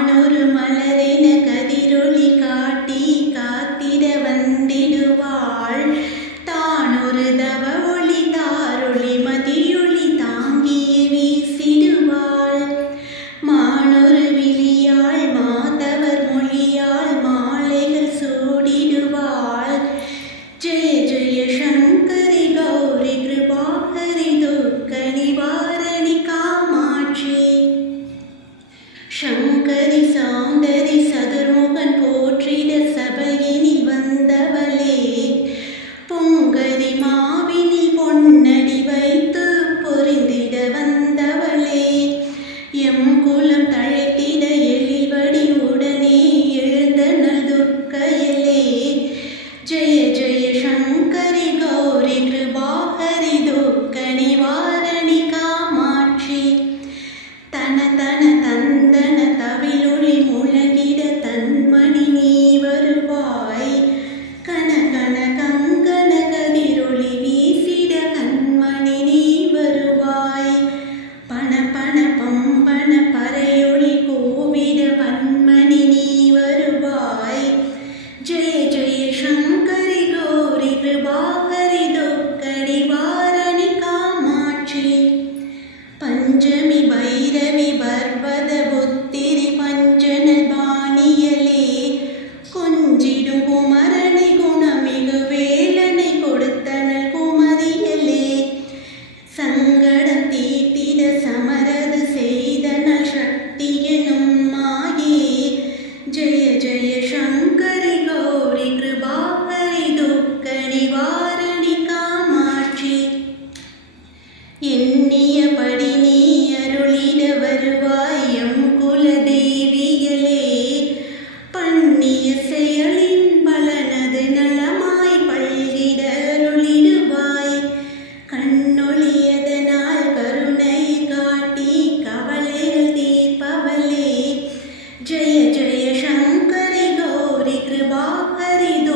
வானொரு மலரின கதிரொளி காட்டி காத்திட வந்திடும். சங்கரி சௌந்தரி சதுர்முகன் போற்றிட சபையினி marido.